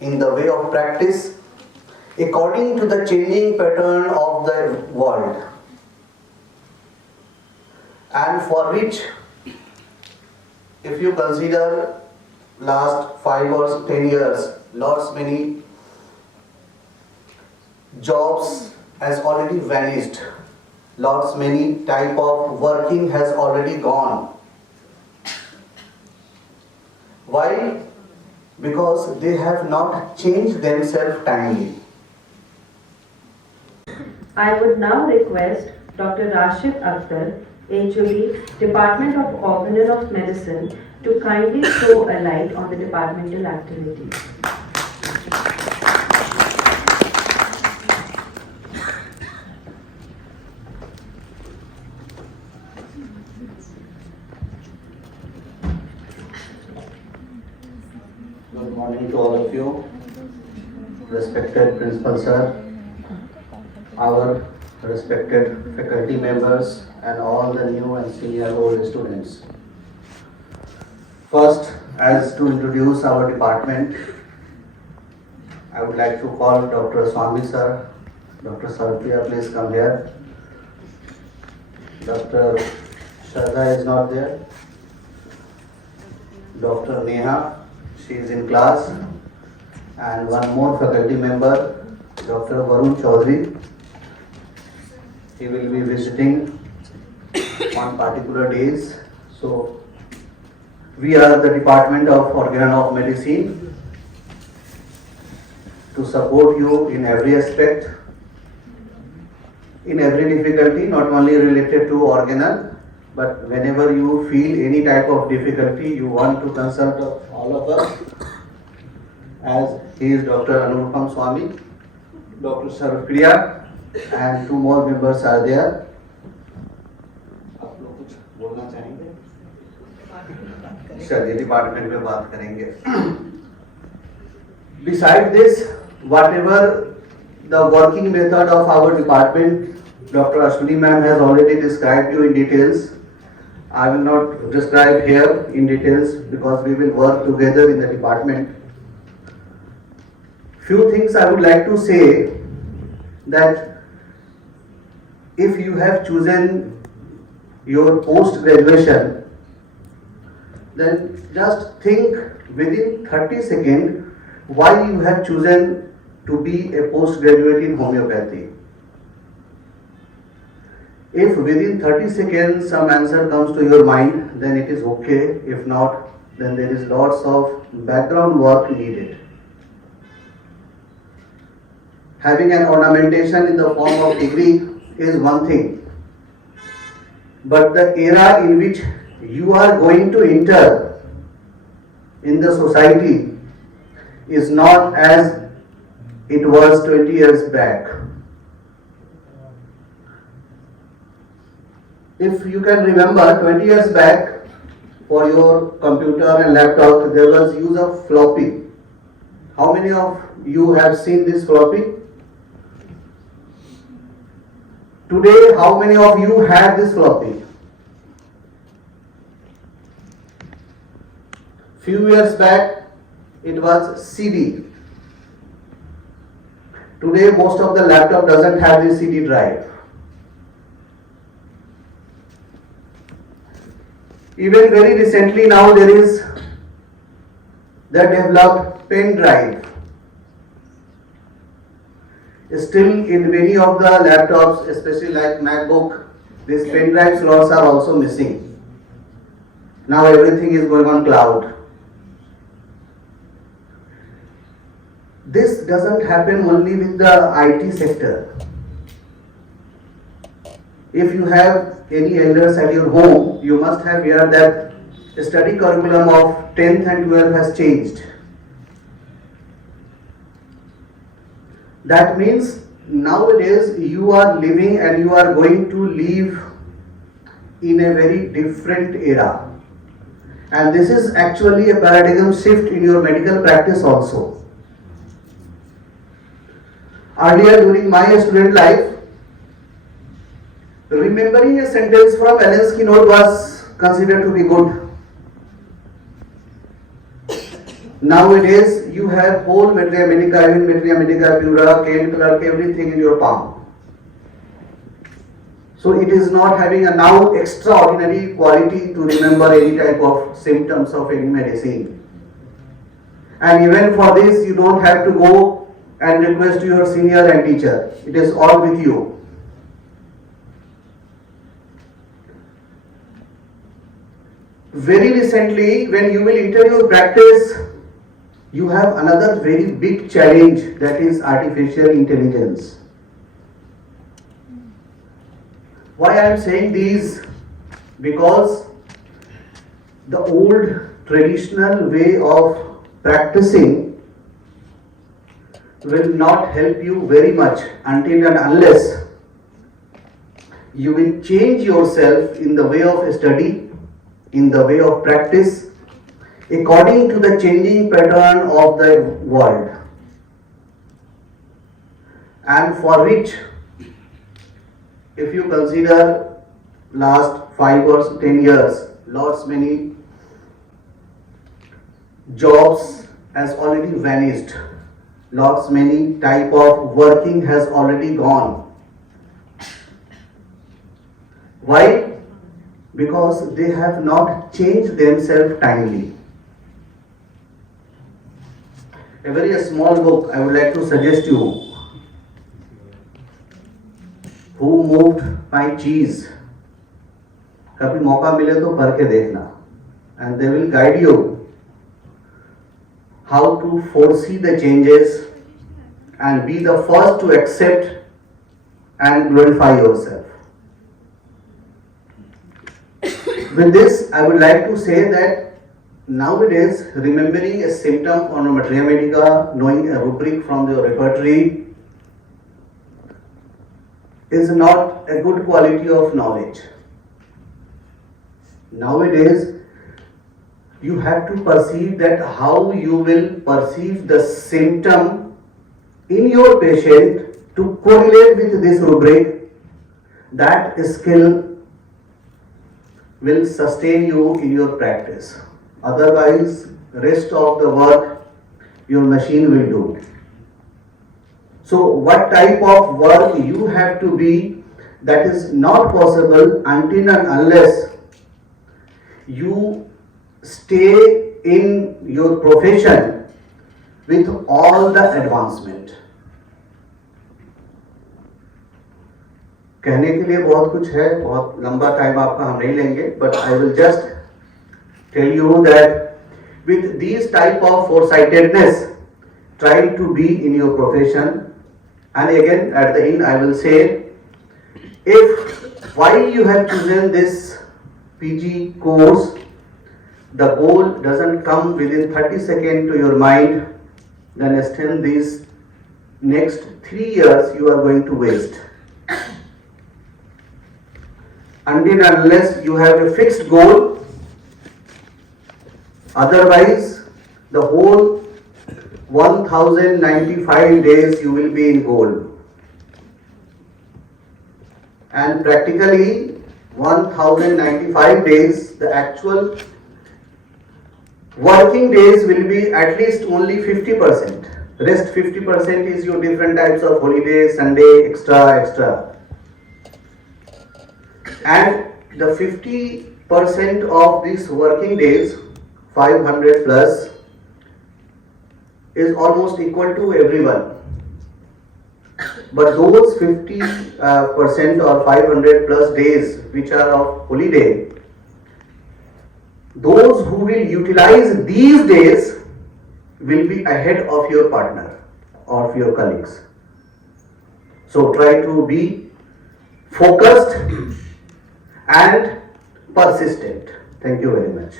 in the way of practice according to the changing pattern of the world, and for which, if you consider last 5 or 10 years, lots many jobs has already vanished, lots many type of working has already gone. Why? Because they have not changed themselves timely. I would now request Dr. Rashid Akhtar, HOD, Department of Organelle of Medicine, to kindly throw a light on the departmental activities. Good morning to all of you, respected Principal Sir, our respected faculty members, and all the new and senior old students. First, as to introduce our department, I would like to call Dr. Swami Sir. Dr. Sarpriya, please come here. Dr. Shraddha is not there. Dr. Neha, she is in class. And one more faculty member, Dr. Varun Chaudhary. He will be visiting on particular days. So, we are the Department of Organelle of Medicine to support you in every aspect, in every difficulty, not only related to organelle, but whenever you feel any type of difficulty, you want to consult all of us, as he is Dr. Anupam Swami, Dr. Sarpriya, and two more members are there. आप लोग कुछ बोलना चाहेंगे? चलिए department में बात करेंगे. Besides this, whatever the working method of our department, Dr. Ashwini ma'am has already described you in details. I will not describe here in details because we will work together in the department. Few things I would like to say, that if you have chosen your post graduation, then just think within 30 seconds why you have chosen to be a postgraduate in homeopathy. If within 30 seconds some answer comes to your mind, then it is okay. If not, then there is lots of background work needed. Having an ornamentation in the form of degree is one thing, but the era in which you are going to enter in the society is not as it was 20 years back. If you can remember, 20 years back, for your computer and laptop, there was use of floppy. How many of you have seen this floppy? Today, how many of you have this floppy? Few years back, it was CD. Today, most of the laptop doesn't have the CD drive. Even very recently now there is the developed pen drive. Still in many of the laptops, especially like MacBook, these pen drive slots are also missing. Now everything is going on cloud. This doesn't happen only with the IT sector. If you have any elders at your home, you must have heard that the study curriculum of 10th and 12th has changed. That means nowadays you are living and you are going to live in a very different era. And this is actually a paradigm shift in your medical practice also. Earlier during my student life, remembering a sentence from Allen's keynote was considered to be good. Nowadays, you have whole Materia Medica, even Materia Medica, Pura, Kane Clerk, everything in your palm. So it is not having a now extraordinary quality to remember any type of symptoms of any medicine. And even for this, you don't have to go and request your senior and teacher. It is all with you. Very recently, when you will enter your practice, you have another very big challenge, that is artificial intelligence. Why I am saying these? Because the old traditional way of practicing will not help you very much until and unless you will change yourself in the way of study, in the way of practice, according to the changing pattern of the world, and for which, if you consider last 5 or 10 years, lots many jobs has already vanished, lots many type of working has already gone. Why? Because they have not changed themselves timely. A very small book I would like to suggest you. Who moved my cheese? कभी मौका मिले तो पढ़ के देखना, and they will guide you how to foresee the changes and be the first to accept and glorify yourself. With this, I would like to say that nowadays, remembering a symptom on a Materia Medica, knowing a rubric from the repertory, is not a good quality of knowledge. Nowadays, you have to perceive that how you will perceive the symptom in your patient to correlate with this rubric. That skill will sustain you in your practice. Otherwise, rest of the work your machine will do. So what type of work you have to be, that is not possible until and unless you stay in your profession with all the advancement. कहने के लिए बहुत कुछ है, बहुत लंबा time आपका हम नहीं लेंगे, but I will just tell you that with these type of foresightedness, try to be in your profession. And again, at the end, I will say, if why you have chosen this PG course, the goal doesn't come within 30 seconds to your mind, then still these next 3 years you are going to waste. Until and unless you have a fixed goal, otherwise the whole 1095 days you will be in goal. And practically 1095 days, the actual working days will be at least only 50%. Rest 50% is your different types of holidays, Sunday, extra. And the 50% of these working days, 500 plus, is almost equal to everyone. But those 50% or 500 plus days which are of holiday, those who will utilize these days will be ahead of your partner or of your colleagues. So try to be focused and persistent. Thank you very much.